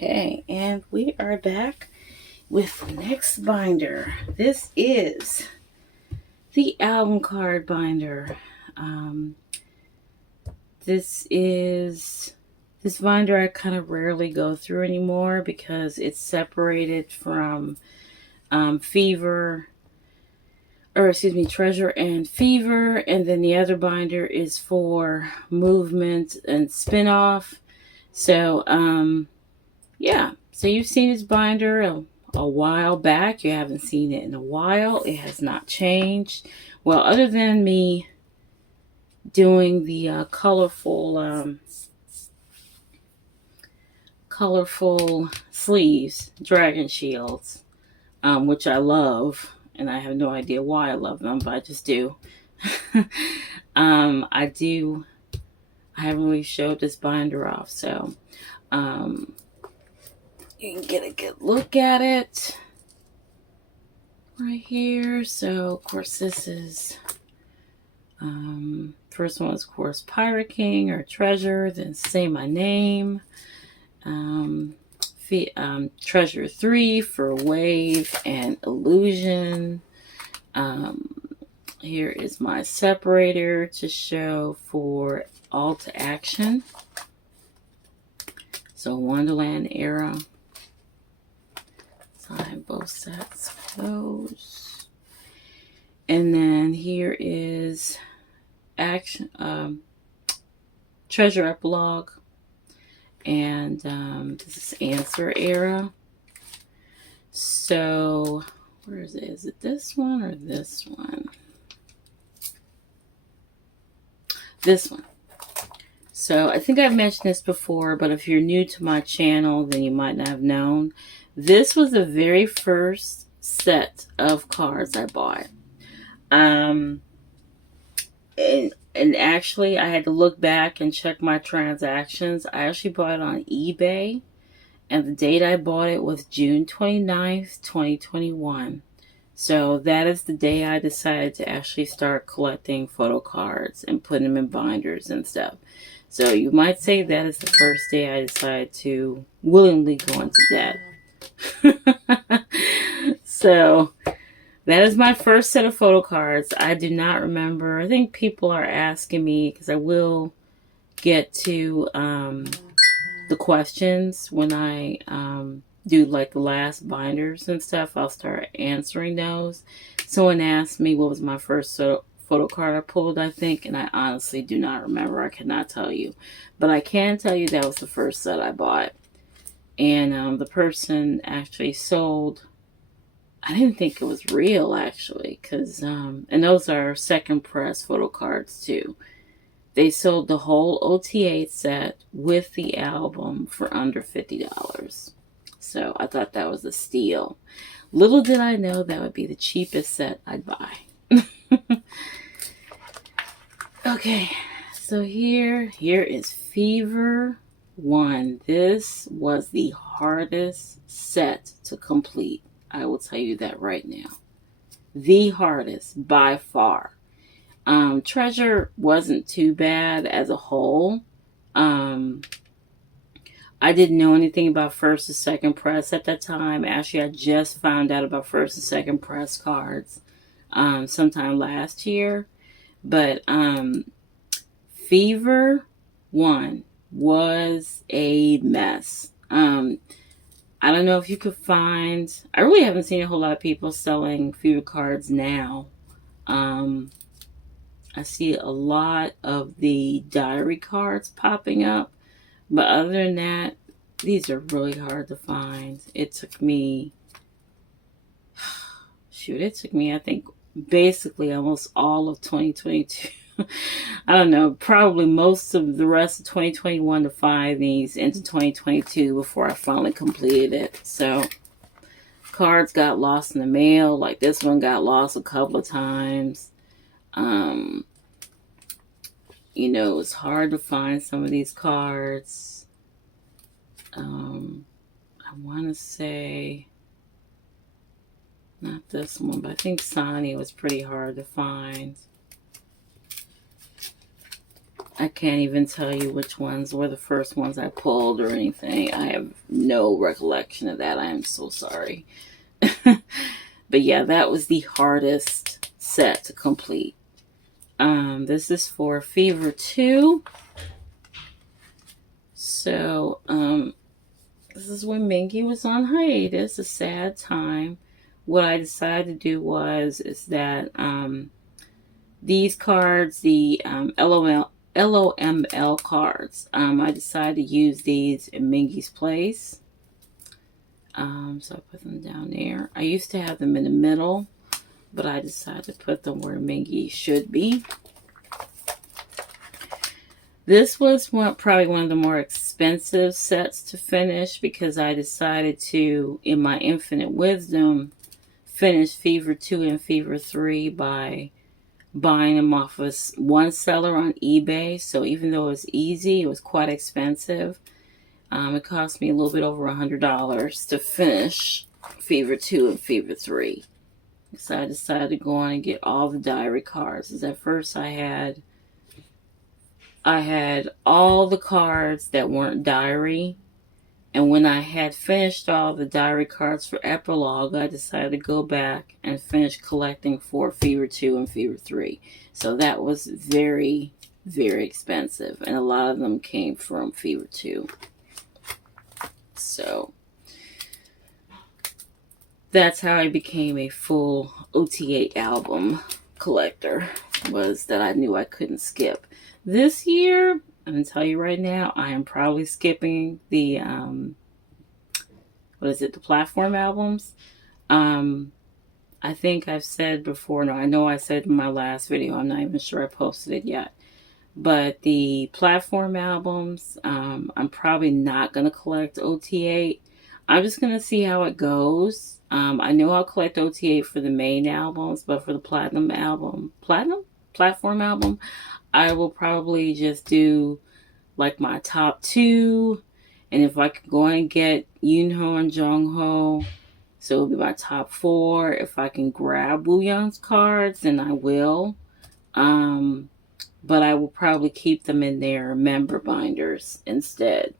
Okay, and we are back with the next binder. This is the album card binder. Um, this binder I kind of rarely go through anymore because it's separated from Treasure and Fever, and then the other binder is for Movement and Spinoff. So, yeah, so you've seen this binder a while back. You haven't seen it in a while. It has not changed. Well, other than me doing the colorful sleeves, dragon shields, which I love, and I have no idea why I love them, but I just do. I haven't really showed this binder off, so you can get a good look at it right here. So, of course, this is first one is, of course, Pirate King or Treasure. Then Say My Name. Treasure 3 for Wave and Illusion. Here is my separator to show for All to Action. So Wonderland era. So I have both sets of those. And then here is Treasure Epilogue. And this is Answer era. So where is it? Is it this one or this one? This one. So I think I've mentioned this before, but if you're new to my channel, then you might not have known. This was the very first set of cards I bought. And actually, I had to look back and check my transactions. I actually bought it on eBay, and the date I bought it was June 29th, 2021. So that is the day I decided to actually start collecting photo cards and putting them in binders and stuff. So you might say that is the first day I decided to willingly go into debt. So that is my first set of photo cards. I do not remember. I think people are asking me, because I will get to the questions when I do like the last binders and stuff. I'll start answering those. Someone asked me what was my first photo card I pulled, I think, and I honestly do not remember. I cannot tell you. But I can tell you that was the first set I bought. And the person actually sold, I didn't think it was real, actually, because, and those are second press photo cards, too. They sold the whole OTA set with the album for under $50. So I thought that was a steal. Little did I know that would be the cheapest set I'd buy. Okay, so here is Fever 1. This was the hardest set to complete. I will tell you that right now. The hardest by far. Treasure wasn't too bad as a whole. I didn't know anything about first and second press at that time. Actually, I just found out about first and second press cards sometime last year. But Fever 1 was a mess. I don't know if you could find, I really haven't seen a whole lot of people selling Fever cards now. I see a lot of the diary cards popping up. But other than that, these are really hard to find. It took me, I think, basically almost all of 2022. I don't know, probably most of the rest of 2021 to find these into 2022 before I finally completed it. So cards got lost in the mail. Like this one got lost a couple of times. You know, it's hard to find some of these cards. I want to say, not this one, but I think Sonny was pretty hard to find. I can't even tell you which ones were the first ones I pulled or anything. I have no recollection of that. I am so sorry. But yeah, that was the hardest set to complete. This is for Fever 2. So, this is when Mingy was on hiatus, a sad time. What I decided to do is that these cards, the LOML cards, I decided to use these in Mingy's place. So I put them down there. I used to have them in the middle, but I decided to put them where Mingy should be. This was probably one of the more expensive sets to finish because I decided to, in my infinite wisdom, finish Fever 2 and Fever 3 by buying them off of one seller on eBay. So even though it was easy, it was quite expensive. It cost me a little bit over $100 to finish Fever 2 and Fever 3. So I decided to go on and get all the diary cards. Because at first I had all the cards that weren't diary. And when I had finished all the diary cards for Epilogue, I decided to go back and finish collecting for Fever 2 and Fever 3. So that was very, very expensive. And a lot of them came from Fever 2. So that's how I became a full OT8 album collector, was that I knew I couldn't skip. This year, I'm going to tell you right now, I am probably skipping the, the platform albums. I think I've said before, no, I know I said in my last video, I'm not even sure I posted it yet. But the platform albums, I'm probably not going to collect OT8. I'm just going to see how it goes. I know I'll collect OT8 for the main albums, but for the platform album, I will probably just do like my top 2. And if I can go and get Yoonho and Jongho, so it'll be my top 4. If I can grab Wooyoung's cards, then I will. But I will probably keep them in their member binders instead.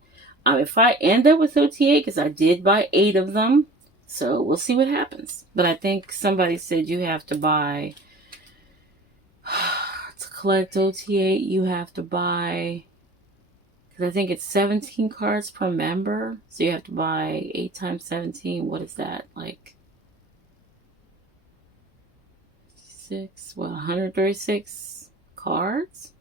If I end up with OTA, because I did buy 8 of them, so we'll see what happens. But I think somebody said you have to buy, to collect OTA, you have to buy, because I think it's 17 cards per member. So you have to buy 8 times 17. What is that? Like 136 cards?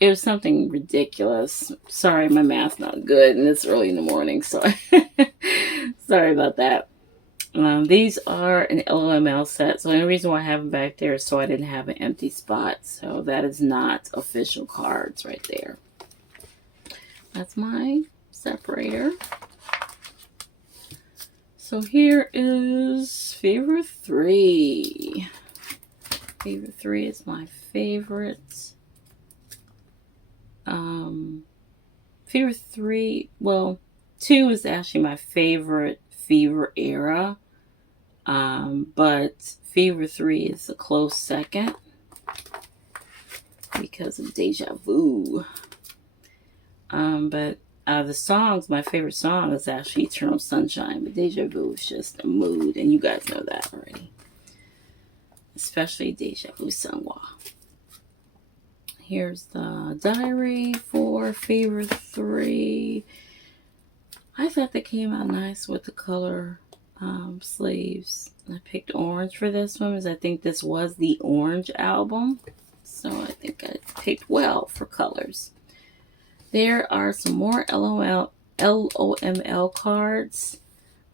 It was something ridiculous. Sorry, my math's not good, and it's early in the morning, so sorry about that. These are an LOML set, so the only reason why I have them back there is so I didn't have an empty spot. So that is not official cards right there. That's my separator. So here is Fever 3. Fever 3 is my favorite. Fever 3, well, 2 is actually my favorite Fever era. But Fever 3 is a close second because of Deja Vu. But out of the songs, my favorite song is actually Eternal Sunshine. But Deja Vu is just a mood, and you guys know that already. Especially Deja Vu Sunghwa. Here's the diary for Fever 3. I thought they came out nice with the color sleeves. I picked orange for this one because I think this was the orange album. So I think I picked well for colors. There are some more LOML cards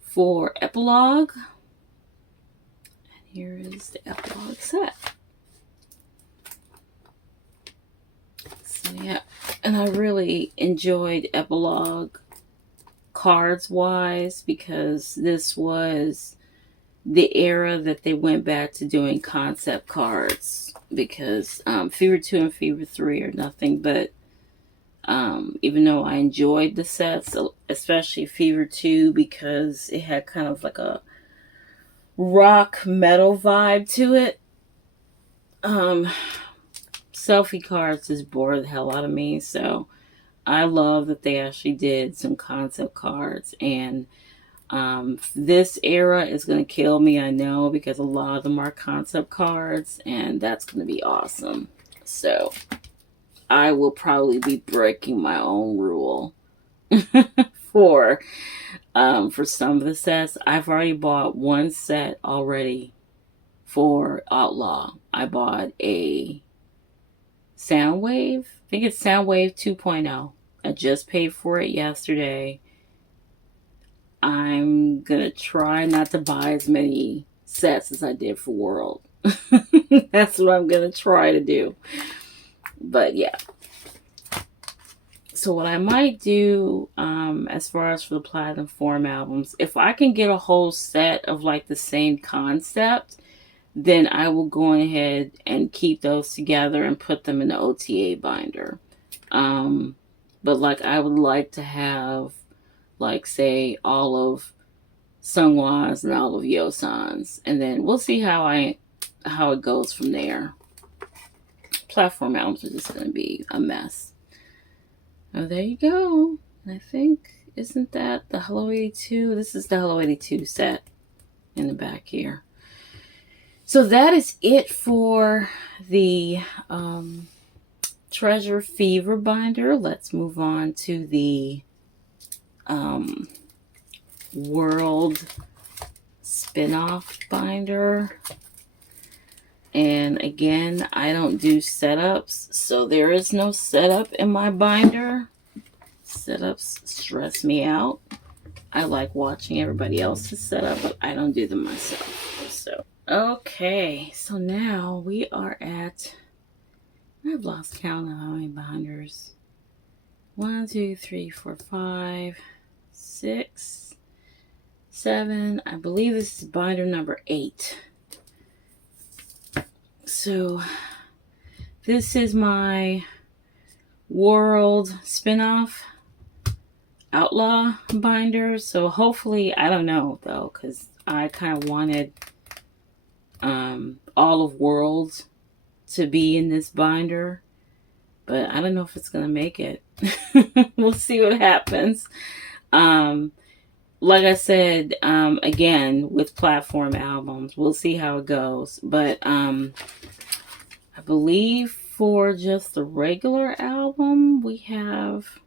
for Epilogue. And here is the Epilogue set. So yeah, and I really enjoyed Epilogue cards wise because this was the era that they went back to doing concept cards, because Fever 2 and Fever 3 are nothing but, even though I enjoyed the sets, especially Fever 2 because it had kind of like a rock metal vibe to it, selfie cards just bore the hell out of me. So I love that they actually did some concept cards. And this era is going to kill me, I know, because a lot of them are concept cards, and that's going to be awesome. So I will probably be breaking my own rule for some of the sets. I've already bought one set already for Outlaw. I bought a Soundwave. I think it's Soundwave 2.0. I just paid for it yesterday. I'm gonna try not to buy as many sets as I did for World. That's what I'm gonna try to do. But yeah. So what I might do, as far as for the Platinum Form albums, if I can get a whole set of like the same concept, then I will go ahead and keep those together and put them in the OTA binder. But like I would like to have, like, say, all of Seonghwa's and all of Yeosan's, and then we'll see how it goes from there. Platform albums are just going to be a mess. Oh, there you go. I think, isn't that the Hello 82? This is the Hello 82 set in the back here. So that is it for the Treasure Fever binder. Let's move on to the World spin-off binder. And again, I don't do setups, so there is no setup in my binder. Setups stress me out. I like watching everybody else's setup, but I don't do them myself. So, okay, so now we are at, I've lost count of how many binders. 1, 2, 3, 4, 5, 6, 7. I believe this is binder number 8. So this is my World spin-off Outlaw binder. So hopefully, I don't know though, because I kind of wanted all of World to be in this binder, but I don't know if it's gonna make it. We'll see what happens. Like I said, again, with platform albums, we'll see how it goes. But I believe for just the regular album, we have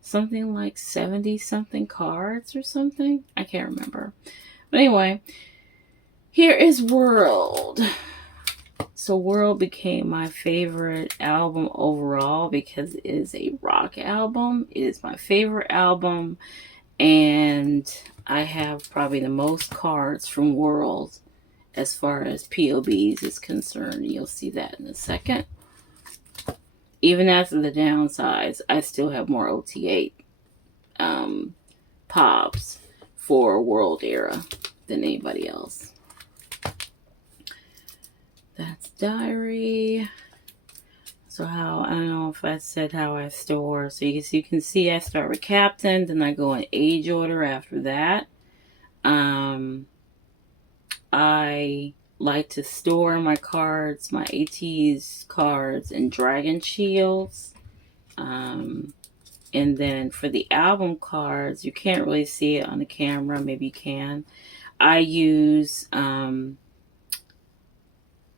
something like 70-something cards or something. I can't remember. But anyway, here is World. So World became my favorite album overall because it is a rock album. It is my favorite album. And I have probably the most cards from World as far as POBs is concerned. You'll see that in a second. Even after the downsides, I still have more OT8 pops for World era than anybody else. That's Diary. So how, I don't know if I said how I store. So you can see I start with Captain, then I go in age order after that. I like to store my cards, my Ateez cards, in Dragon Shields. And then for the album cards, you can't really see it on the camera. Maybe you can. I use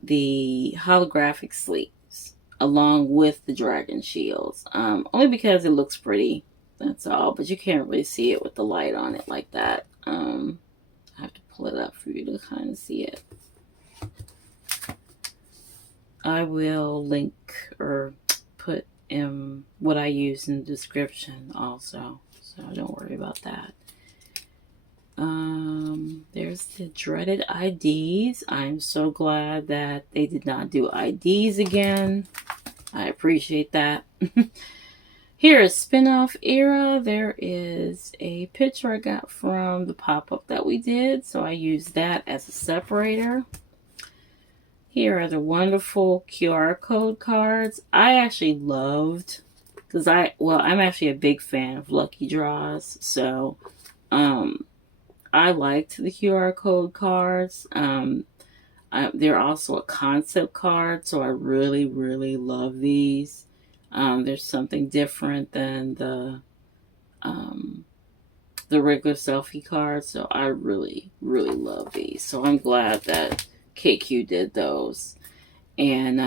the holographic sleeves along with the Dragon Shields. Only because it looks pretty. That's all. But you can't really see it with the light on it like that. I have to pull it up for you to kind of see it. I will link or put what I use in the description also. So don't worry about that. There's the dreaded IDs. I'm so glad that they did not do IDs again. I appreciate that. Here is spin-off era. There is a picture I got from the pop-up that we did, so I used that as a separator. Here are the wonderful QR code cards. I actually loved, because I'm actually a big fan of Lucky Draws, so I liked the QR code cards. They're also a concept card, so I really, really love these. There's something different than the regular selfie cards, so I really, really love these. So I'm glad that KQ did those. And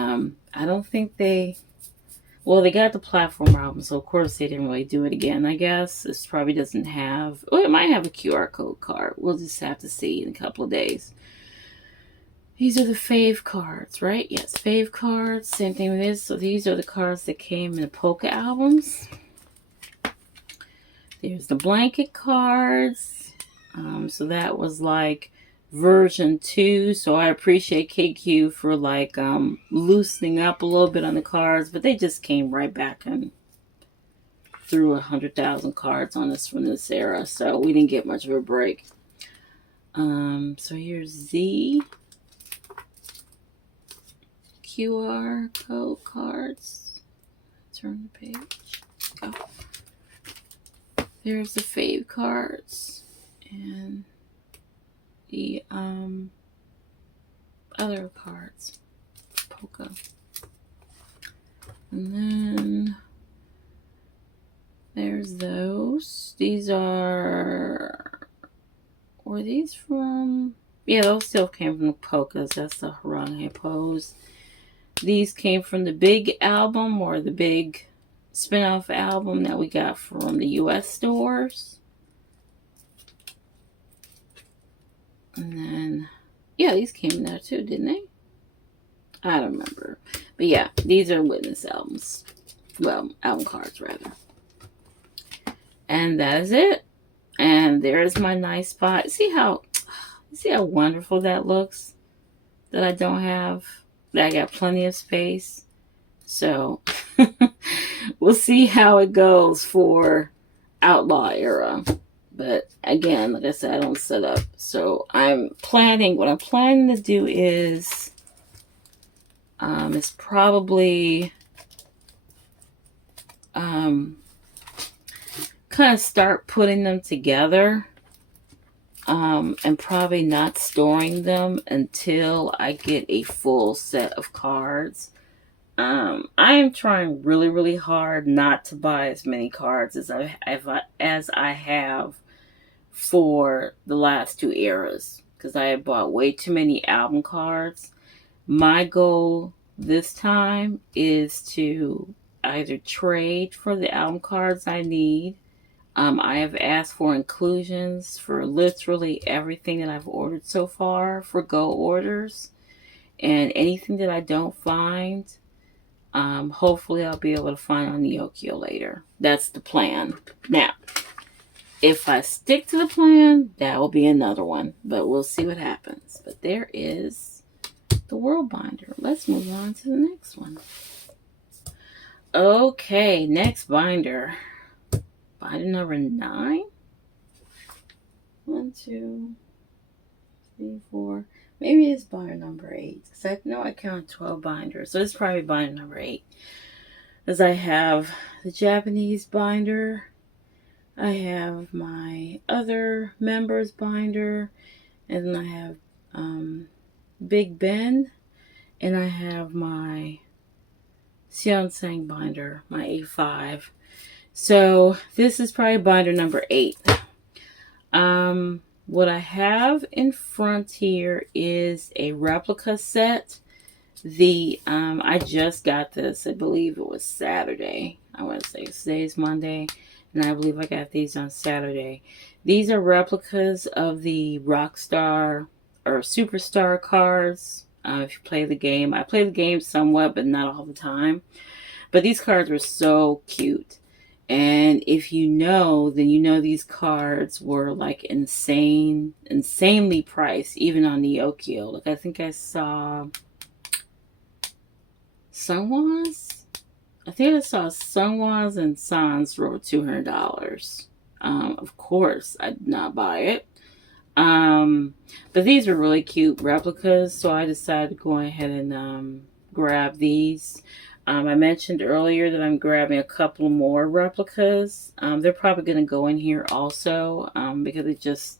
I don't think they got the platform album, so of course they didn't really do it again, I guess. This probably doesn't have, it might have a QR code card. We'll just have to see in a couple of days. These are the fave cards, right? Yes, fave cards. Same thing with this. So these are the cards that came in the polka albums. There's the blanket cards. So that was like version 2. So I appreciate KQ for like loosening up a little bit on the cards, but they just came right back and threw 100,000 cards on us from this era. So we didn't get much of a break. So here's Z. QR code cards. Turn the page. Go. There's the fave cards and the other cards. Polka. And then there's those. These were these from, yeah, those still came from the polkas. That's the Harangue pose. These came from the big album, or the big spin-off album that we got from the US stores. And then, yeah, these came in there too, didn't they? I don't remember. But yeah, these are Witness albums. Well, album cards, rather. And that is it. And there's my nice spot. See how wonderful that looks? That I don't have. That I got plenty of space. So we'll see how it goes for Outlaw era. But again, like I said, I don't set up. So what I'm planning to do is probably kind of start putting them together. And probably not storing them until I get a full set of cards. I am trying really, really hard not to buy as many cards as I have for the last 2 eras, because I have bought way too many album cards. My goal this time is to either trade for the album cards I need. I have asked for inclusions for literally everything that I've ordered so far for Go orders. And anything that I don't find, hopefully I'll be able to find on Neokyo later. That's the plan. Now, if I stick to the plan, that will be another one. But we'll see what happens. But there is the World Binder. Let's move on to the next one. Okay, next binder. Binder number 9. 1, 2, 3, 4. Maybe it's binder number 8. Because I know I counted 12 binders. So it's probably binder number 8. As I have the Japanese binder. I have my other members binder. And then I have Big Ben. And I have my SeongSang binder. My A5. So this is probably binder number 8. What I have in front here is a replica set. I just got this. I believe it was Saturday. I want to say today's Monday, and I believe I got these on Saturday. These are replicas of the Rockstar or Superstar cards. If you play the game, I play the game somewhat, but not all the time. But these cards were so cute. And if you know, then you know these cards were like insanely priced, even on Neokyo. Like I think I saw Sunwas. I think I saw Sunwas and Sans for over $200. Of course, I did not buy it. But these are really cute replicas, so I decided to go ahead and grab these. I mentioned earlier that I'm grabbing a couple more replicas. They're probably going to go in here also because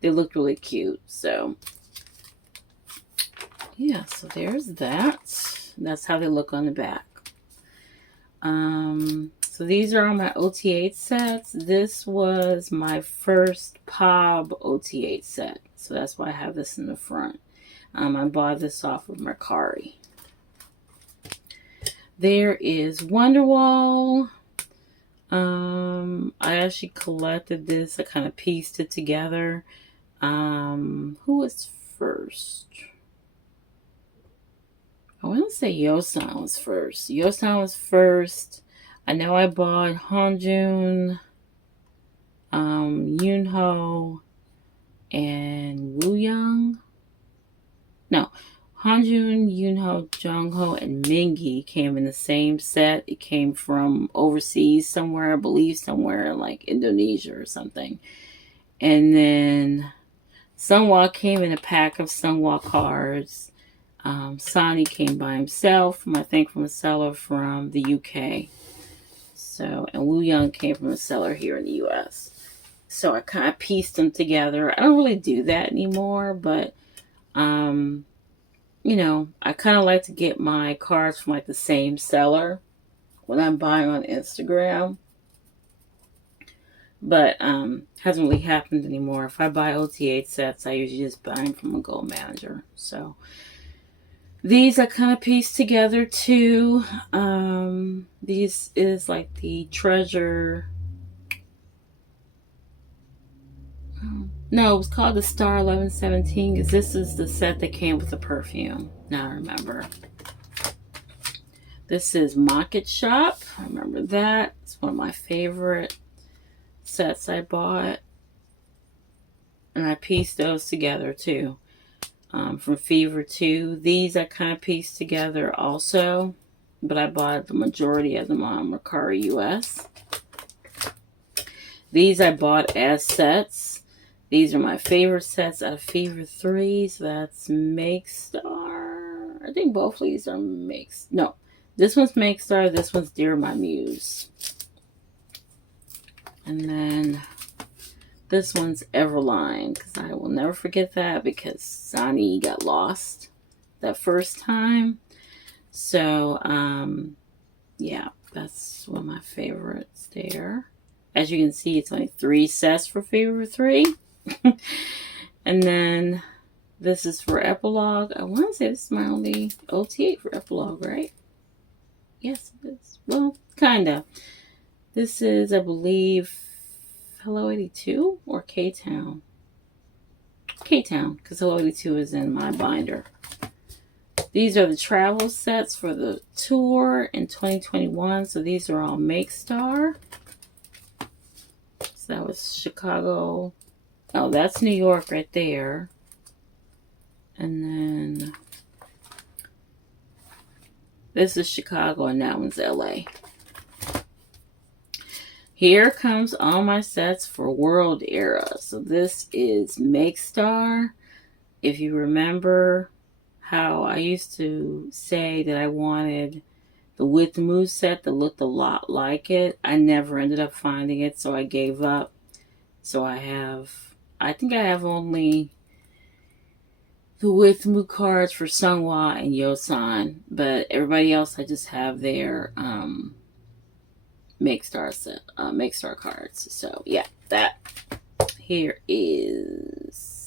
they look really cute. So yeah, so there's that. That's how they look on the back. So these are all my OT8 sets. This was my first POB OT8 set. So that's why I have this in the front. I bought this off of Mercari. There is Wonderwall. I actually collected this. I kind of pieced it together. Who was first? I want to say Yeosang was first. Yeosang was first. I know I bought Hanjun, Yoonho, and Wooyoung. No, Hanjun, Yoonho, Jongho, and Mingi came in the same set. It came from overseas somewhere, I believe somewhere like Indonesia or something. And then Sungwa came in a pack of Sungwa cards. Sonny came by himself, I think from a seller from the UK. So, and Woo Young came from a seller here in the US. So I kind of pieced them together. I don't really do that anymore, but, you know, I kind of like to get my cards from like the same seller when I'm buying on Instagram. But hasn't really happened anymore. If I buy OT8 sets, I usually just buy them from a Gold Manager. So these I kind of pieced together too. These is like the treasure. No, it was called the Star 1117 because this is the set that came with the perfume. Now I remember. This is Market Shop. I remember that. It's one of my favorite sets I bought. And I pieced those together too. From Fever 2. These I kind of pieced together also. But I bought the majority of them on Mercari US. These I bought as sets. These are my favorite sets out of Fever 3. So that's Make Star. I think both of these are Make. No. This one's Make Star. This one's Dear My Muse. And then this one's Everline. Because I will never forget that. Because Sonny got lost that first time. So, yeah. That's one of my favorites there. As you can see, it's only 3 sets for Fever 3. And then this is for Epilogue. I want to say this is my only OT8 for Epilogue, right? Yes, it is. Well, kind of. This is, I believe, Hello 82 or K-Town? K-Town, because Hello 82 is in my binder. These are the travel sets for the tour in 2021. So these are all Make Star. So that was Chicago. Oh, that's New York right there. And then this is Chicago and that one's LA. Here comes all my sets for World Era. So this is Make Star. If you remember how I used to say that I wanted the With Moose set that looked a lot like it, I never ended up finding it, so I gave up. So I think I have only the With Moo cards for Sungwa and Yeosang, but everybody else I just have their Make Star cards. So yeah, that here is.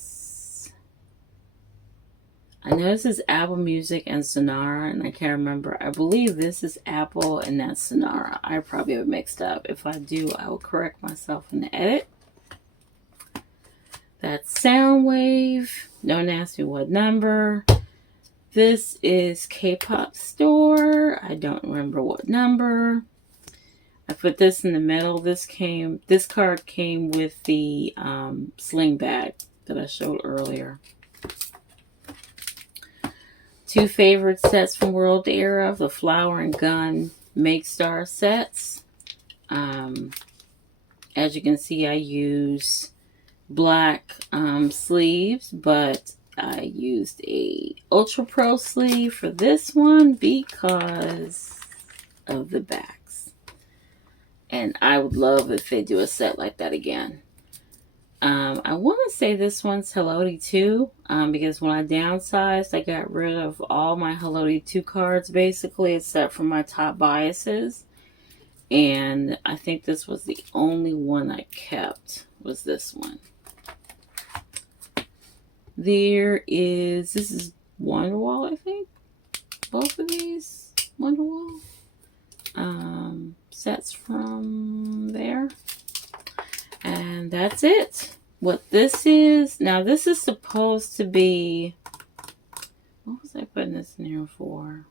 I know this is Apple Music and Sonara, and I can't remember. I believe this is Apple and that's Sonara. I probably have it mixed up. If I do, I will correct myself in the edit. That's Soundwave. Don't ask me what number. This is K-Pop Store. I don't remember what number. I put this in the middle. This card came with the sling bag that I showed earlier. 2 favorite sets from World Era, the Flower and Gun Make Star sets. As you can see, I use black sleeves, but I used a Ultra Pro sleeve for this one because of the backs. And I would love if they do a set like that again. I want to say this one's Hello 2, because when I downsized, I got rid of all my Hello 2 cards, basically, except for my top biases. And I think this was the only one I kept, was this one. This is Wonderwall, I think. Both of these, Wonderwall. Sets from there. And that's it. What this is, now this is supposed to be, what was I putting this in here for?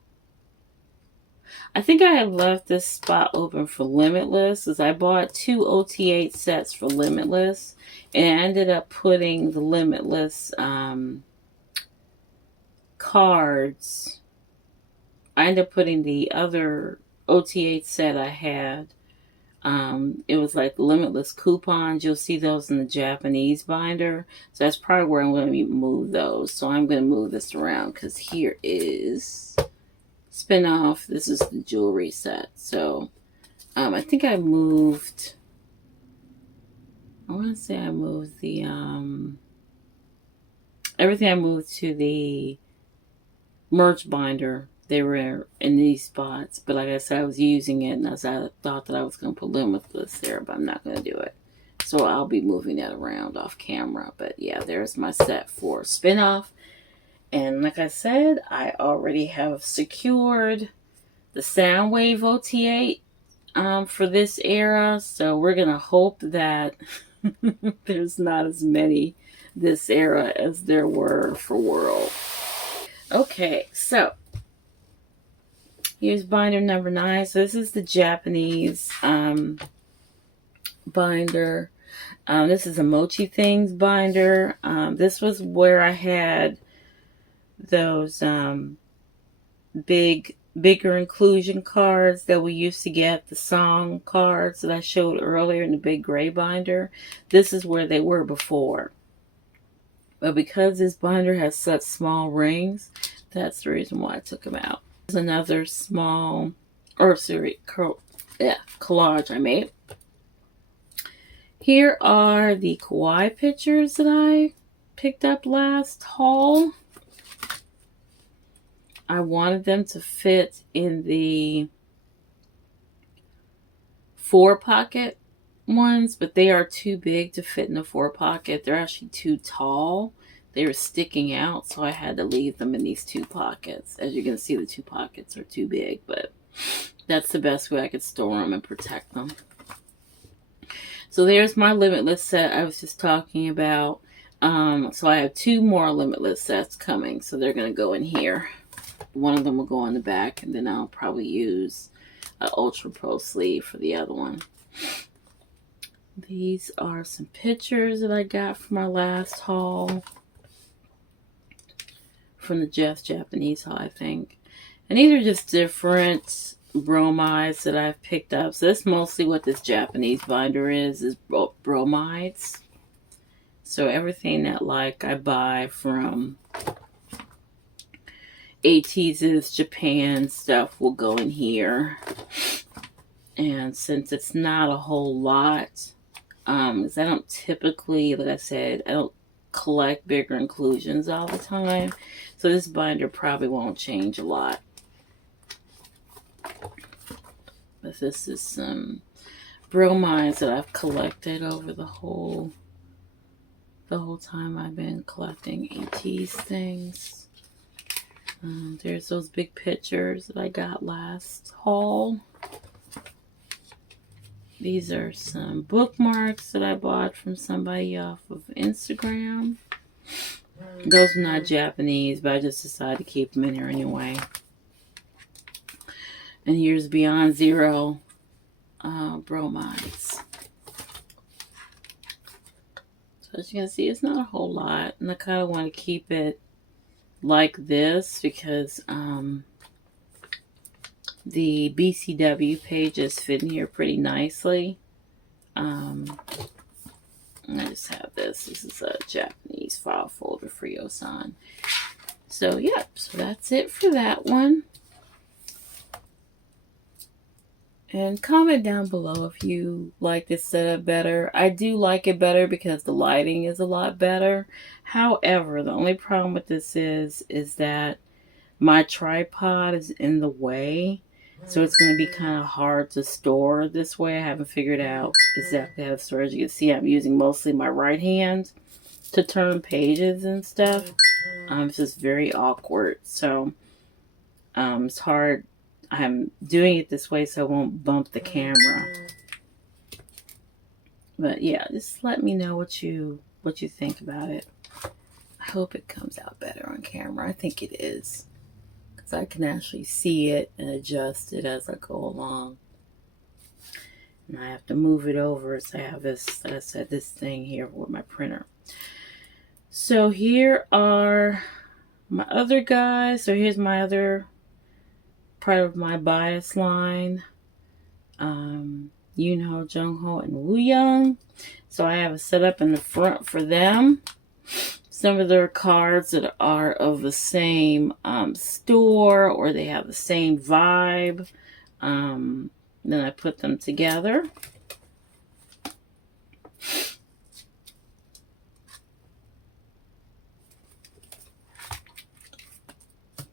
I think I had left this spot open for Limitless, because I bought 2 OT8 sets for Limitless, and I ended up putting the Limitless cards. I ended up putting the other OT8 set I had. It was like Limitless coupons. You'll see those in the Japanese binder. So that's probably where I'm going to move those. So I'm going to move this around, because here is Spin-Off. This is the jewelry set. So I think I moved, I want to say I moved the, everything I moved to the merch binder. They were in these spots, but like I said, I was using it, and I thought that I was going to put Limitless there, but I'm not going to do it. So I'll be moving that around off camera. But yeah, there's my set for Spin-Off. And like I said, I already have secured the Soundwave OT8 for this era. So we're going to hope that there's not as many this era as there were for World. Okay, so here's binder number 9. So this is the Japanese binder. This is a Mochi Things binder. This was where I had those bigger inclusion cards that we used to get, the song cards that I showed earlier in the big gray binder. This is where they were before. But because this binder has such small rings, that's the reason why I took them out. Another small collage I made. Here are the kawaii pictures that I picked up last haul. I wanted them to fit in the 4-pocket ones, but they are too big to fit in the 4-pocket. They're actually too tall. They were sticking out, so I had to leave them in these 2 pockets. As you can see, the 2 pockets are too big, but that's the best way I could store them and protect them. So there's my Limitless set I was just talking about. So I have 2 more Limitless sets coming, so they're going to go in here. One of them will go on the back, and then I'll probably use an Ultra Pro sleeve for the other one. These are some pictures that I got from my last haul. From the Japanese haul, I think. And these are just different bromides that I've picked up. So that's mostly what this Japanese binder is bromides. So everything that I buy from Ateez's Japan stuff will go in here. And since it's not a whole lot, because I don't typically, like I said, I don't collect bigger inclusions all the time, so this binder probably won't change a lot. But this is some bromides that I've collected over the whole time I've been collecting Ateez things. There's those big pictures that I got last haul. These are some bookmarks that I bought from somebody off of Instagram. Those are not Japanese, but I just decided to keep them in here anyway. And here's Beyond Zero bromides. So as you can see, it's not a whole lot. And I kind of want to keep it like this because the BCW pages fit in here pretty nicely. I just have this. This is a Japanese file folder for Yosan. So, yeah. So, that's it for that one. And comment down below if you like this setup better. I do like it better because the lighting is a lot better. However, the only problem with this is that my tripod is in the way. So it's going to be kind of hard to store this way. I haven't figured out exactly how to store. As you can see, I'm using mostly my right hand to turn pages and stuff. It's just very awkward. So it's hard. I'm doing it this way so I won't bump the camera. But yeah, just let me know what you think about it. I hope it comes out better on camera. I think it is, because I can actually see it and adjust it as I go along. And I have to move it over, so I have this, like I said, this thing here with my printer. So here are my other guys. So here's my other part of my bias line. Yoonho, Jungho, and Wooyoung. So I have a setup in the front for them. Some of their cards that are of the same store, or they have the same vibe. Then I put them together.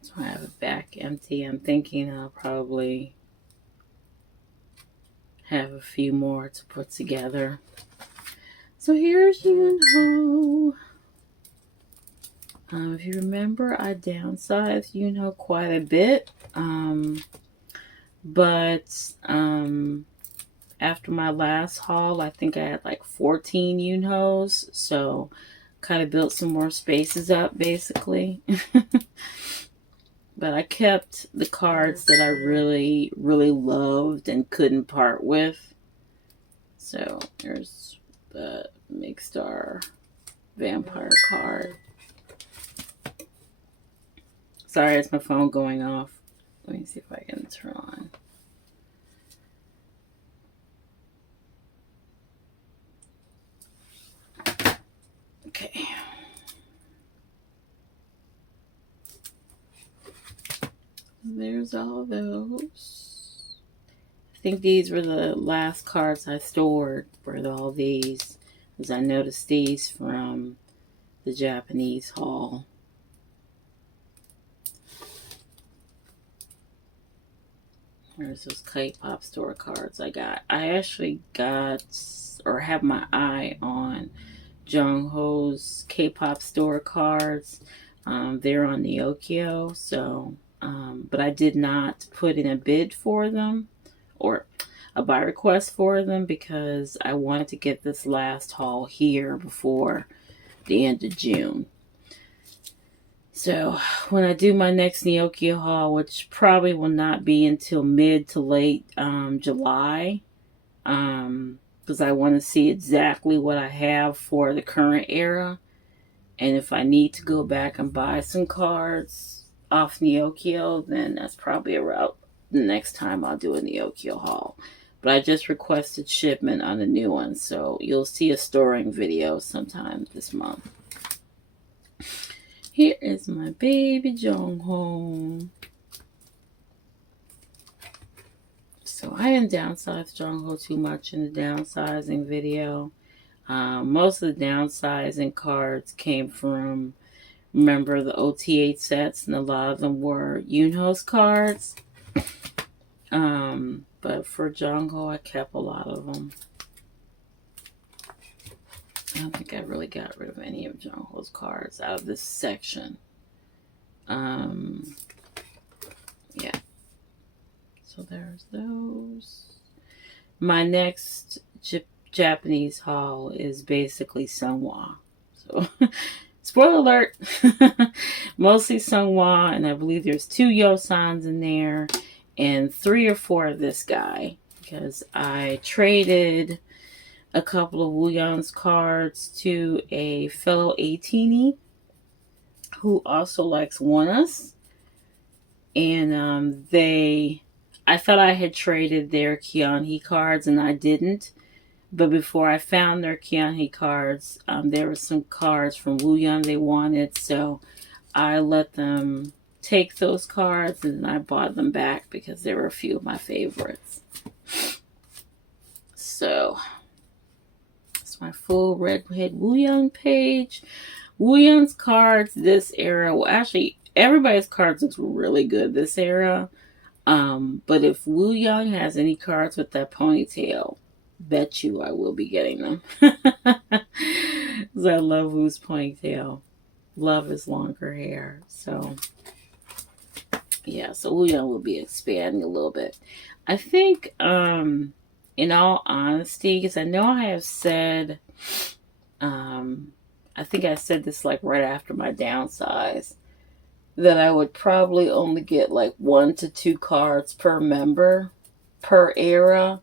So I have it back empty. I'm thinking I'll probably have a few more to put together. So here's Yoonho. If you remember, I downsized Yoonho quite a bit. But after my last haul, I think I had like 14 Yoonhos. So kind of built some more spaces up, basically. But I kept the cards that I really, really loved and couldn't part with. So there's the Migstar Vampire card. Sorry, it's my phone going off. Let me see if I can turn on. Okay. There's all those. I think these were the last cards I stored, were all these, because I noticed these from the Japanese haul. There's those K-pop store cards I got. I actually got, or have my eye on Jungho's K-pop store cards. They're on Neokyo, so, but I did not put in a bid for them, or a buy request for them, because I wanted to get this last haul here before the end of June. So when I do my next Neokyo haul, which probably will not be until mid to late July, because I want to see exactly what I have for the current era, and if I need to go back and buy some cards off Neokyo, then that's probably around the next time I'll do a Neokyo haul. But I just requested shipment on the new one, so you'll see a storing video sometime this month. Here is my baby Jungho. So I didn't downsize Jungho too much in the downsizing video. Most of the downsizing cards came from, remember, the OT8 sets, and a lot of them were Yoonho's cards. But for Jungho, I kept a lot of them. I don't think I really got rid of any of Jungho's cards out of this section. Yeah. So there's those. My next Japanese haul is basically Seonghwa. So, spoiler alert. Mostly Seonghwa, and I believe there's 2 Yosans in there, and 3 or 4 of this guy, because I traded a couple of Wooyoung's cards to a fellow Ateez who also likes One-Us. And I thought I had traded their Kyeonhee cards, and I didn't. But before I found their Kyeonhee cards, there were some cards from Wooyoung they wanted, so I let them take those cards, and I bought them back because they were a few of my favorites. So it's my full Redhead Wooyoung page. Wooyoung's cards this era, well, actually everybody's cards looks really good this era. But if Wooyoung has any cards with that ponytail, bet you I will be getting them. Because I love Woo's ponytail. Love his longer hair. So yeah, so Wooyoung will be expanding a little bit. I think, in all honesty, because I know I have said, I think I said this like right after my downsize, that I would probably only get like 1 to 2 cards per member per era.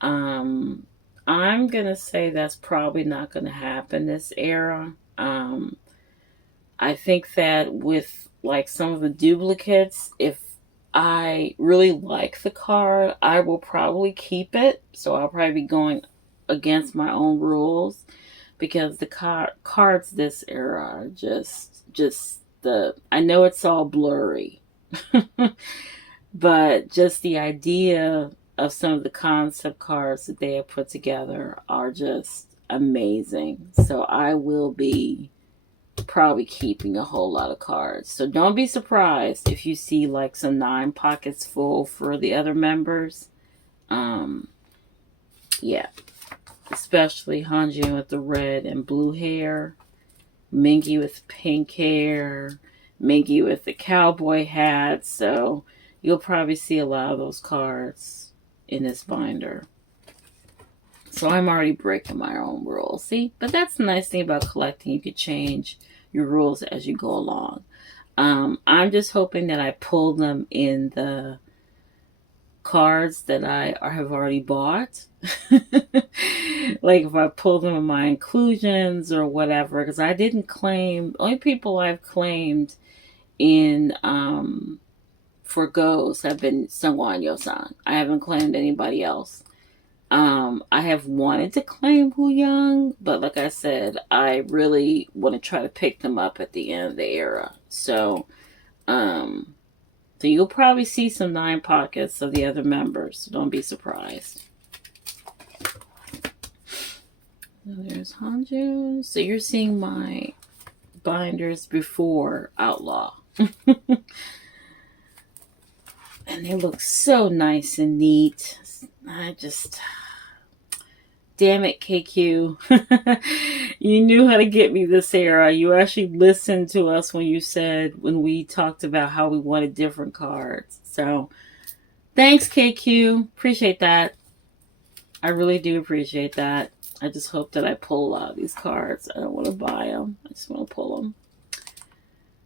I'm gonna say that's probably not gonna happen this era. I think that with like some of the duplicates, if I really like the card, I will probably keep it. So I'll probably be going against my own rules, because the cards this era are just I know it's all blurry, but just the idea of some of the concept cards that they have put together are just amazing. So I will be probably keeping a whole lot of cards. So don't be surprised if you see like some 9 pockets full for the other members. Yeah, especially Hanjin with the red and blue hair, Mingy with pink hair, Mingy with the cowboy hat. So you'll probably see a lot of those cards in this binder. So I'm already breaking my own rules. See? But that's the nice thing about collecting. You could change your rules as you go along. I'm just hoping that I pull them in the cards that I have already bought. Like if I pull them in my inclusions or whatever, because I didn't claim, only people I've claimed in for Ghost have been Seongwan Yosan. I haven't claimed anybody else. I have wanted to claim Wooyoung, but like I said, I really want to try to pick them up at the end of the era. So you'll probably see some 9 pockets of the other members. So don't be surprised. There's Hanjun. So you're seeing my binders before Outlaw. And they look so nice and neat. Damn it, KQ. You knew how to get me this era. You actually listened to us when we talked about how we wanted different cards. So thanks, KQ. Appreciate that. I really do appreciate that. I just hope that I pull a lot of these cards. I don't want to buy them. I just want to pull them.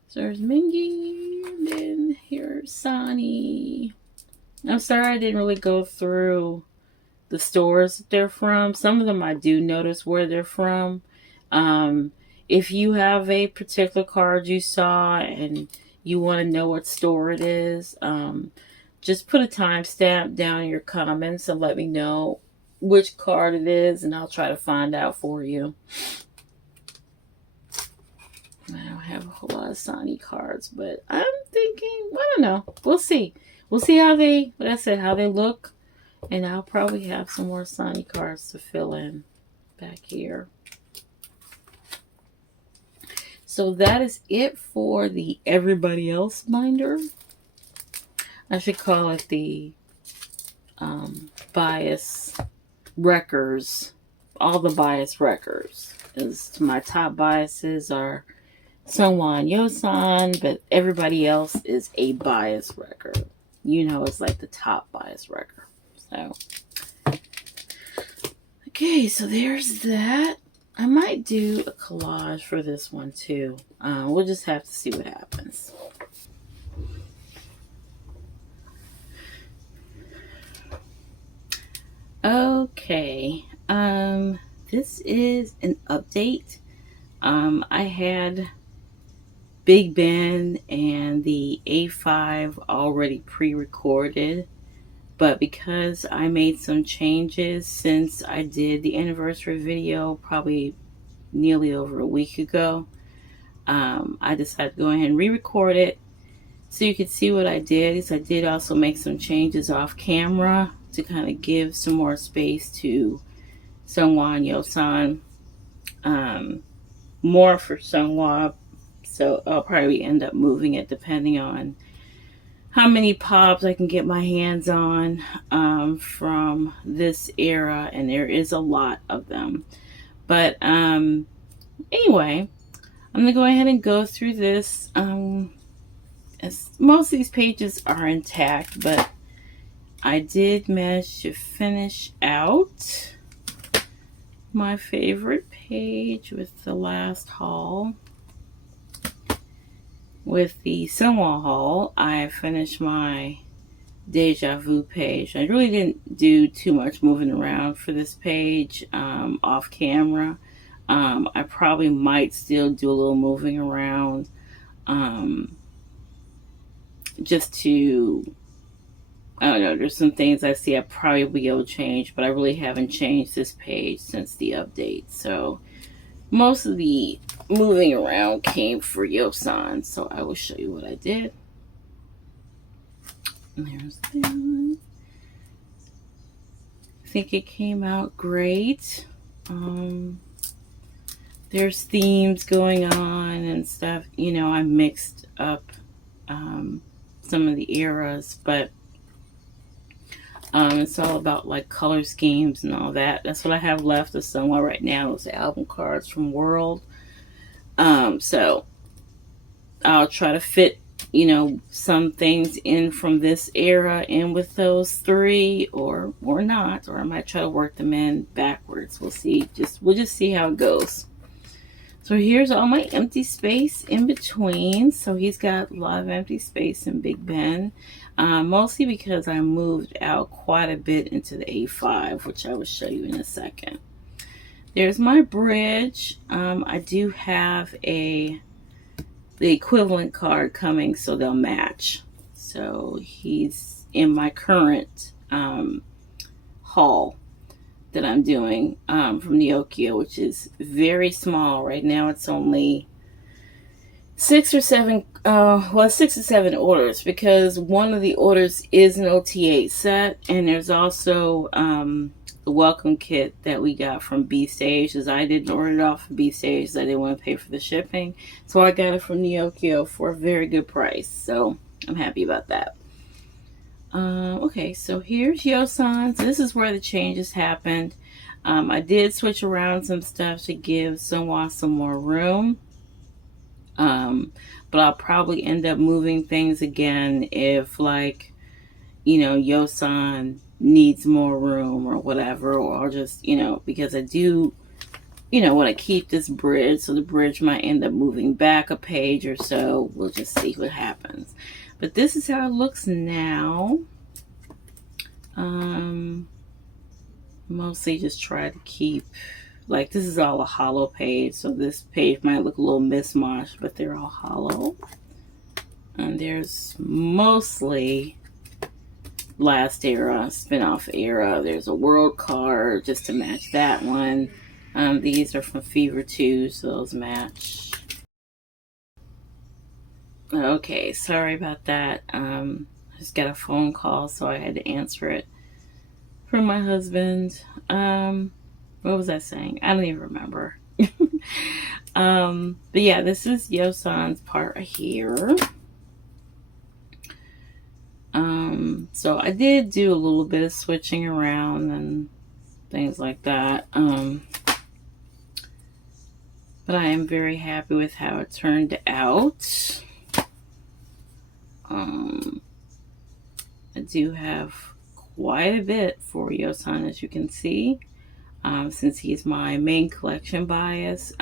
So there's Mingy, and then here's Sonny. I'm sorry I didn't really go through the stores that they're from. Some of them I do notice where they're from. If you have a particular card you saw and you want to know what store it is, just put a timestamp down in your comments and let me know which card it is, and I'll try to find out for you. I don't have a whole lot of Sonny cards, but I'm thinking, I don't know. We'll see. We'll see how they look. And I'll probably have some more Sonny cards to fill in back here. So that is it for the Everybody Else binder. I should call it the bias wreckers. All the bias wreckers. As my top biases are Seongwan Yosan, but everybody else is a bias wrecker. You know, it's like the top bias wrecker. So, okay, so there's that. I might do a collage for this one too. We'll just have to see what happens. Okay, this is an update. I had Big Ben and the A5 already pre-recorded, but because I made some changes since I did the anniversary video probably nearly over a week ago, I decided to go ahead and re-record it So you can see what I did is I did also make some changes off camera to kind of give some more space to Seonghwa and Yeosan. More for Seonghwa, so I'll probably end up moving it depending on how many pops I can get my hands on from this era, and there is a lot of them. But anyway, I'm gonna go ahead and go through this. Most of these pages are intact, but I did manage to finish out my favorite page with the last haul. With the Seonghwa haul, I finished my Deja Vu page. I really didn't do too much moving around for this page off camera. I probably might still do a little moving around just to, I don't know, there's some things I see I probably will be able to change, but I really haven't changed this page since the update. So most of the moving around came for Yeosan, so I will show you what I did. And there's that one. I think it came out great. There's themes going on and stuff. You know, I mixed up some of the eras, but it's all about like color schemes and all that. That's what I have left of Seonghwa right now is the album cards from World. So I'll try to fit, you know, some things in from this era in with those three, or not, or I might try to work them in backwards. We'll see. We'll just see how it goes. So here's all my empty space in between. So he's got a lot of empty space in Big Ben, mostly because I moved out quite a bit into the A5, which I will show you in a second. There's my bridge. I do have the equivalent card coming, so they'll match. So he's in my current haul that I'm doing from Neokyo, which is very small. Right now it's only 6 or 7 orders, because one of the orders is an OTA set, and there's also the welcome kit that we got from B Stage, as I didn't order it off of B Stage, as I didn't want to pay for the shipping. So I got it from Neokyo for a very good price. So I'm happy about that. Okay, so here's Yeosan. So this is where the changes happened. I did switch around some stuff to give Seonghwa some more room. But I'll probably end up moving things again if, like, you know, Yeosan needs more room or whatever, or I'll just, you know, because I do, you know, want to keep this bridge, so the bridge might end up moving back a page or so. We'll just see what happens. But this is how it looks now. Mostly just try to keep, like, this is all a hollow page, so this page might look a little mismatched, but they're all hollow. And there's mostly last era, spin-off era. There's a world card just to match that one. These are from Fever 2, so those match. Okay, sorry about that. I just got a phone call, so I had to answer it from my husband. What was I saying? I don't even remember. But yeah, this is Yeosan's part here. So I did do a little bit of switching around and things like that. But I am very happy with how it turned out. I do have quite a bit for Yeosan, as you can see, since he's my main collection bias.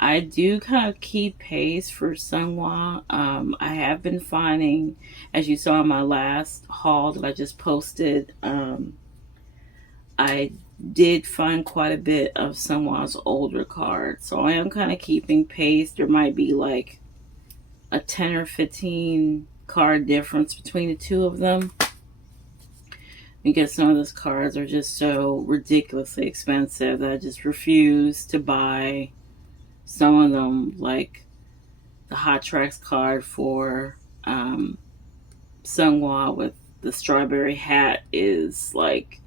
I do kind of keep pace for Seonghwa. I have been finding, as you saw in my last haul that I just posted, I did find quite a bit of Seonghwa's older cards. So I am kind of keeping pace. There might be like a 10 or 15 card difference between the two of them, because some of those cards are just so ridiculously expensive that I just refuse to buy some of them, like the Hot Tracks card for Seonghwa with the strawberry hat is like,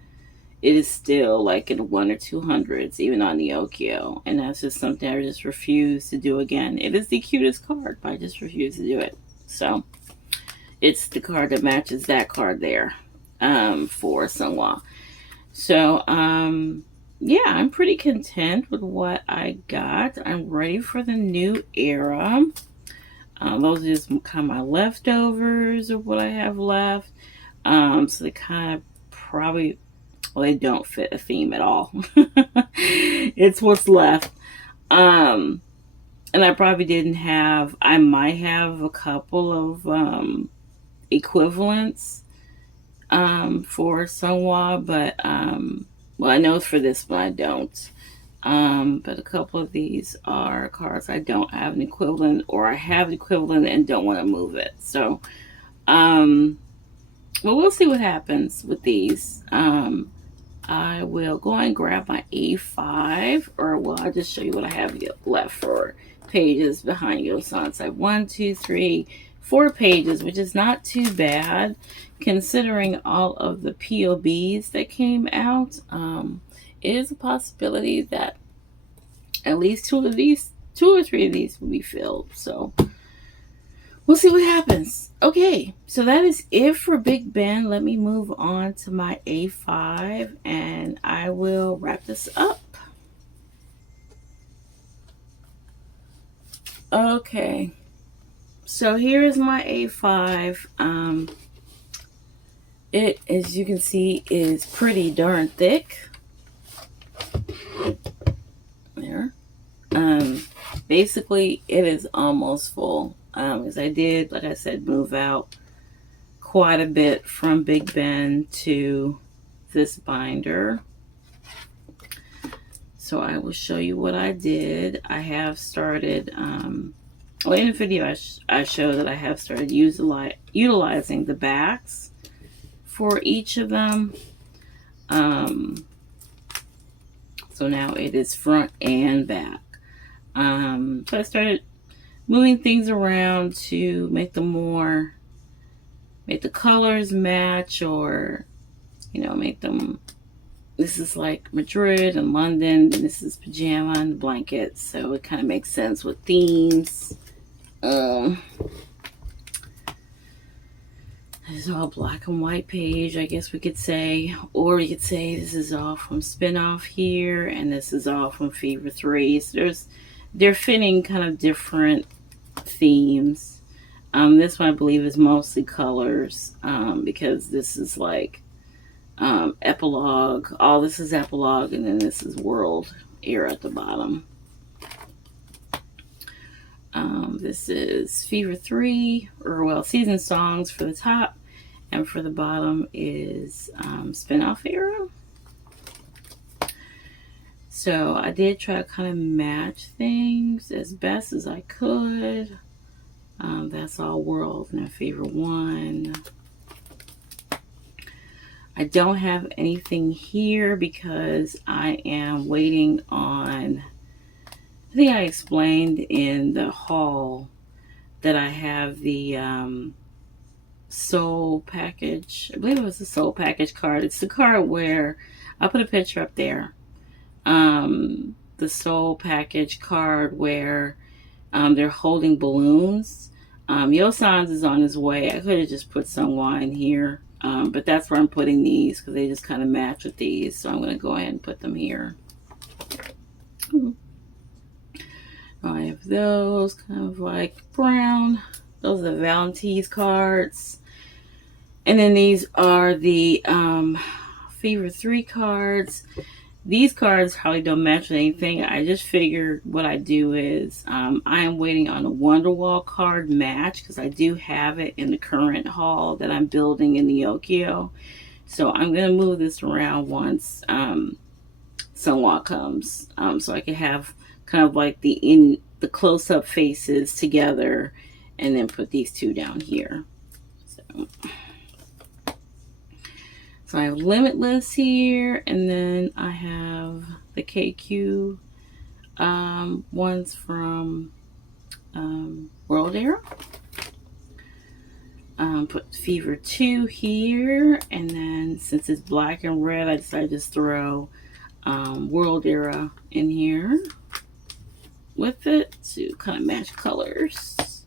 it is still like in the 1 or 200s, even on the Okio. And that's just something I just refuse to do again. It is the cutest card, but I just refuse to do it. So it's the card that matches that card there for Seonghwa. So, yeah, I'm pretty content with what I got. I'm ready for the new era. Those are just kind of my leftovers of what I have left. So they kind of probably, well, they don't fit a theme at all. It's what's left. And I probably didn't have, I might have a couple of equivalents for Seonghwa, but well, I know for this one I don't. But a couple of these are cards I don't have an equivalent, or I have an equivalent and don't want to move it. So, well, we'll see what happens with these. I will go and grab my A5, or well, I'll just show you what I have left for pages behind Yeosang. So I have 1, 2, 3, 4 pages, which is not too bad considering all of the POBs that came out. It is a possibility that at least 2 or 3 of these will be filled. So we'll see what happens. Okay, so that is it for Big Ben. Let me move on to my A5 and I will wrap this up. Okay, so here is my A5. It, as you can see, is pretty darn thick. There. Basically, it is almost full. Because I did, like I said, move out quite a bit from Big Ben to this binder. So I will show you what I did. I have started, well, in the video I showed that I have started utilizing the backs for each of them. So now it is front and back. So I started moving things around to make the colors match, or, you know, make them, this is like Madrid and London, and this is pajama and blanket, so it kind of makes sense with themes. This is all black and white page, I guess we could say, or you could say this is all from Spinoff here, and this is all from Fever 3. So they're fitting kind of different themes. This one I believe is mostly colors, because this is like epilogue. All this is epilogue, and then this is world era at the bottom. This is Fever 3, or well, season songs for the top, and for the bottom is Spinoff era. So I did try to kind of match things as best as I could. That's all world. Now Fever 1. I don't have anything here because I am waiting on, I think I explained in the haul that I have the soul package. I believe it was the soul package card. It's the card where, I'll put a picture up there. The soul package card where they're holding balloons. Yeosang's is on his way. I could have just put Seonghwa in here. But that's where I'm putting these because they just kind of match with these. So I'm going to go ahead and put them here. I have those kind of like brown. Those are the Ateez cards. And then these are the Fever 3 cards. These cards probably don't match with anything. I just figured what I do is I am waiting on a Wonderwall card match because I do have it in the current haul that I'm building in the Okio. So I'm going to move this around once Seonghwa comes, so I can have kind of like the close-up faces together, and then put these two down here. So I have Limitless here, and then I have the KQ ones from World Era. Put Fever 2 here, and then since it's black and red, I decided to just throw World Era in here with it to kind of match colors.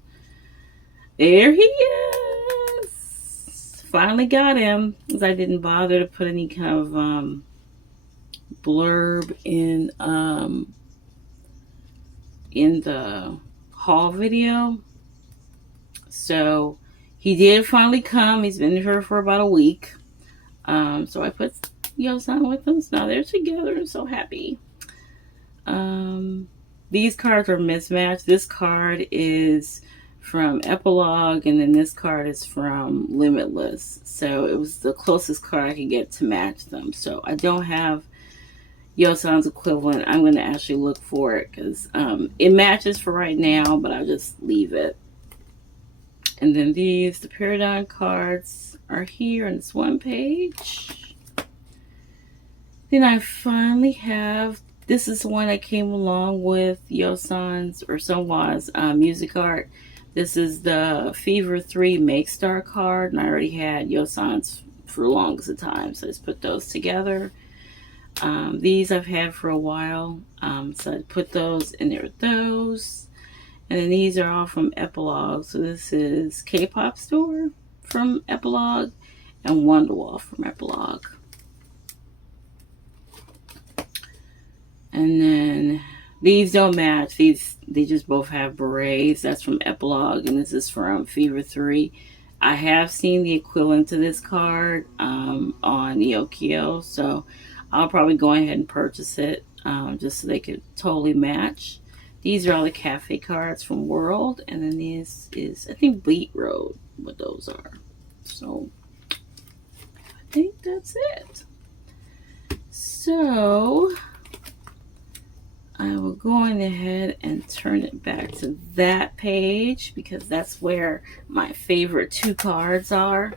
There he is. Finally got him, because I didn't bother to put any kind of blurb in the haul video. So he did finally come. He's been here for about a week. So I put Yeosang with them. So now they're together. I'm so happy. These cards are mismatched. This card is from Epilogue, and then this card is from Limitless. So it was the closest card I could get to match them. So I don't have Yeosang's equivalent. I'm going to actually look for it, because it matches for right now, but I'll just leave it. And then the Paradigm cards are here on this one page. Then I finally have, this is the one that came along with Yeosang's or Seonghwa's music art. This is the Fever 3 Make Star card, and I already had Yeosang's for the longest of time, so I just put those together. These I've had for a while, so I put those in there with those. And then these are all from Epilogue. So this is K-Pop Store from Epilogue and Wonderwall from Epilogue. And then these don't match. They just both have berets. That's from Epilogue, and this is from Fever 3. I have seen the equivalent to this card on Yokio, so I'll probably go ahead and purchase it just so they could totally match. These are all the cafe cards from World, and then this is, I think, Beat Road, what those are. So I think that's it. So I will go ahead and turn it back to that page, because that's where my favorite 2 cards are.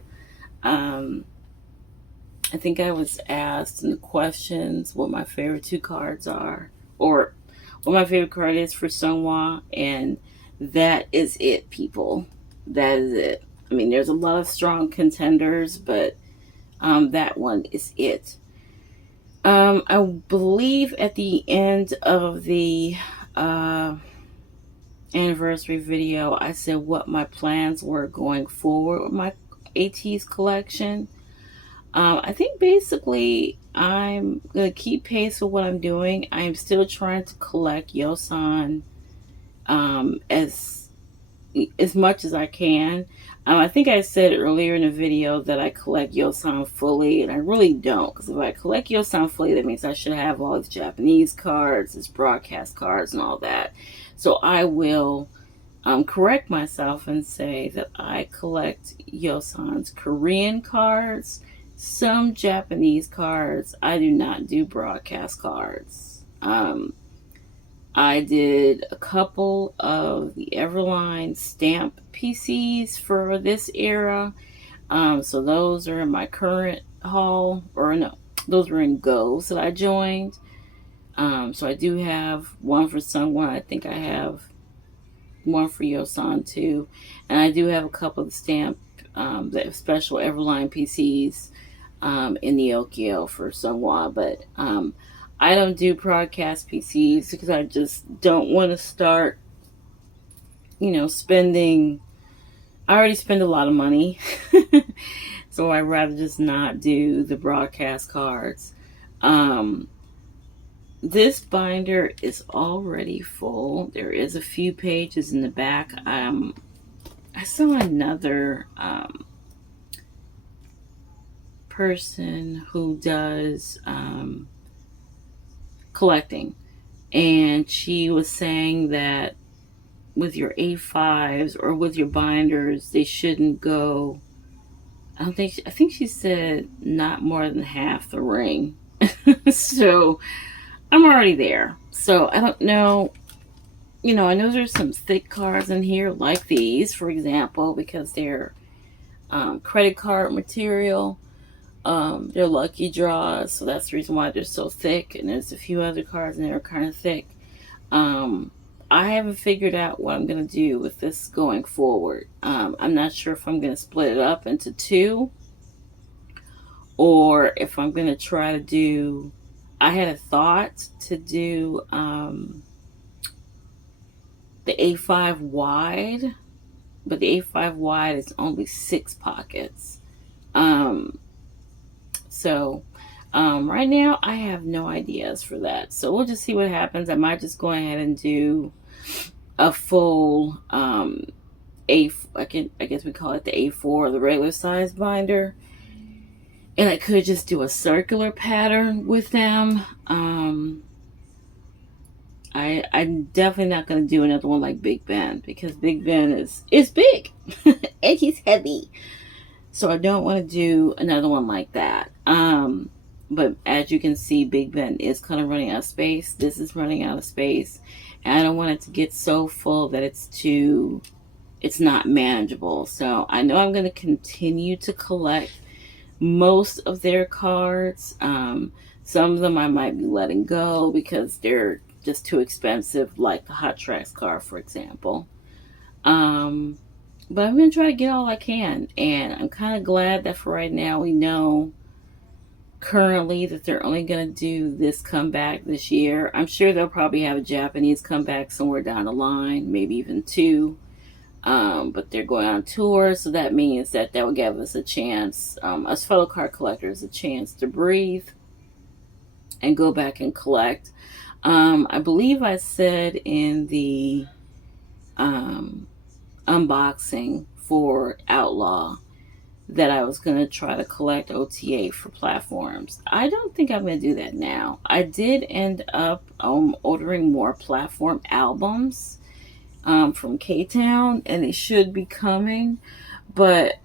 I think I was asked in the questions what my favorite 2 cards are, or what my favorite card is for Seonghwa, and that is it, people. That is it. I mean, there's a lot of strong contenders, but that one is it. I believe at the end of the anniversary video, I said what my plans were going forward with my Ateez collection. I think basically I'm going to keep pace with what I'm doing. I am still trying to collect Yeosang as much as I can. I think I said earlier in the video that I collect Yeosang fully, and I really don't, because if I collect Yeosang fully, that means I should have all his Japanese cards, his broadcast cards, and all that. So I will correct myself and say that I collect Yeosang's Korean cards, some Japanese cards. I do not do broadcast cards. I did a couple of the Everline stamp PCs for this era. So those are in my current haul, or no, those were in Go's that I joined. So I do have one for Seonghwa. I think I have one for Yeosang too. And I do have a couple of the stamp, the special Everline PCs in the Okio for Seonghwa, but I don't do broadcast PCs because I just don't want to start, spending. I already spend a lot of money, so I'd rather just not do the broadcast cards. This binder is already full. There is a few pages in the back. I saw another person who does collecting, and she was saying that with your A5s or with your binders, they shouldn't go, I think she said not more than half the ring. So I'm already there. So I don't know, I know there's some thick cards in here like these, for example, because they're credit card material. They're lucky draws, so that's the reason why they're so thick. And there's a few other cards and they're kind of thick. I haven't figured out what I'm going to do with this going forward. I'm not sure if I'm going to split it up into two, or if I'm going to try to do, I had a thought to do the A5 wide, but the A5 wide is only 6 pockets. So right now I have no ideas for that. So we'll just see what happens. I might just go ahead and do a full I guess we call it the A4, the regular size binder. And I could just do a circular pattern with them. I'm definitely not going to do another one like Big Ben, because Big Ben is big and he's heavy. So I don't want to do another one like that. But as you can see, Big Ben is kind of running out of space. This is running out of space. And I don't want it to get so full that it's not manageable. So I know I'm going to continue to collect most of their cards. Some of them I might be letting go because they're just too expensive, like the Hot Tracks card, for example. But I'm going to try to get all I can. And I'm kind of glad that for right now we know currently that they're only going to do this comeback this year. I'm sure they'll probably have a Japanese comeback somewhere down the line, maybe even 2. But they're going on tour, so that means that will give us a chance, us photo card collectors, a chance to breathe and go back and collect. I believe I said in the unboxing for Outlaw that I was going to try to collect OTA for platforms. I don't think I'm going to do that now. I did end up ordering more platform albums from K-Town, and they should be coming, but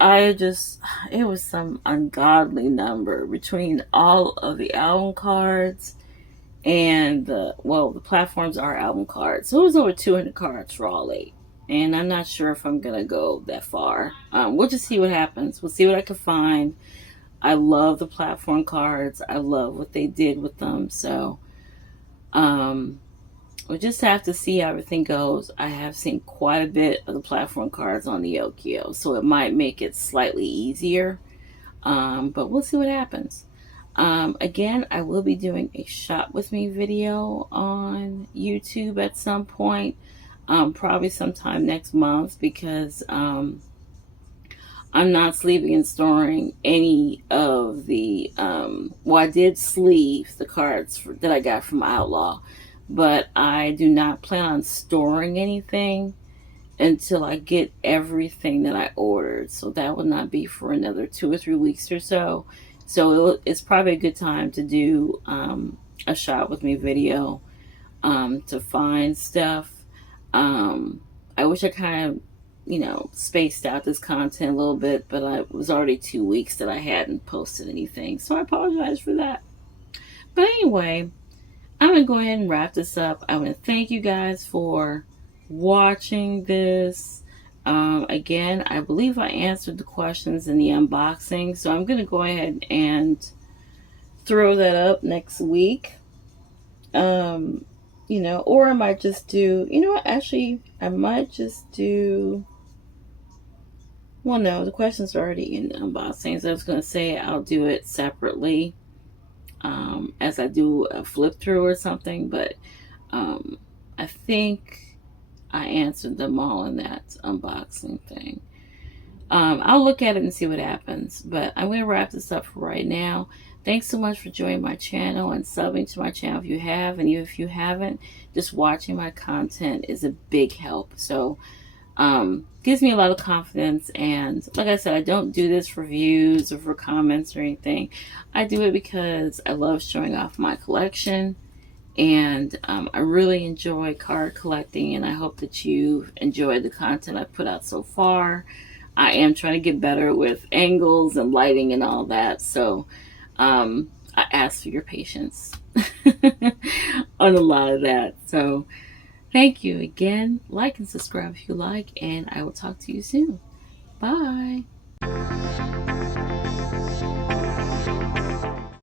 it was some ungodly number between all of the album cards and the platforms are album cards, so it was over 200 cards for all 8, and I'm not sure if I'm gonna go that far. We'll just see what happens. We'll see what I can find. I love the platform cards. I love what they did with them, so we'll just have to see how everything goes. I have seen quite a bit of the platform cards on the Okio, so it might make it slightly easier. But we'll see what happens. Again, I will be doing a shop with me video on YouTube at some point. Probably sometime next month, because I'm not sleeving and storing any of the I did sleeve the cards that I got from Outlaw, but I do not plan on storing anything until I get everything that I ordered. So that will not be for another 2 or 3 weeks or so. So it's probably a good time to do a shop with me video to find stuff. I wish I kind of spaced out this content a little bit, but it was already 2 weeks that I hadn't posted anything, so I apologize for that. But anyway, I'm going to go ahead and wrap this up. I want to thank you guys for watching this. Again, I believe I answered the questions in the unboxing, so I'm going to go ahead and throw that up next week. Or I might just do, actually, I might just do, well, no, the questions are already in the unboxing, so I was going to say I'll do it separately as I do a flip through or something, but I think I answered them all in that unboxing thing. I'll look at it and see what happens, but I'm going to wrap this up for right now. Thanks so much for joining my channel and subbing to my channel if you have, and if you haven't, just watching my content is a big help. So gives me a lot of confidence, and like I said, I don't do this for views or for comments or anything. I do it because I love showing off my collection, and I really enjoy card collecting, and I hope that you've enjoyed the content I put out so far. I am trying to get better with angles and lighting and all that, so I ask for your patience on a lot of that. So thank you again. Like and subscribe if you like, and I will talk to you soon. Bye.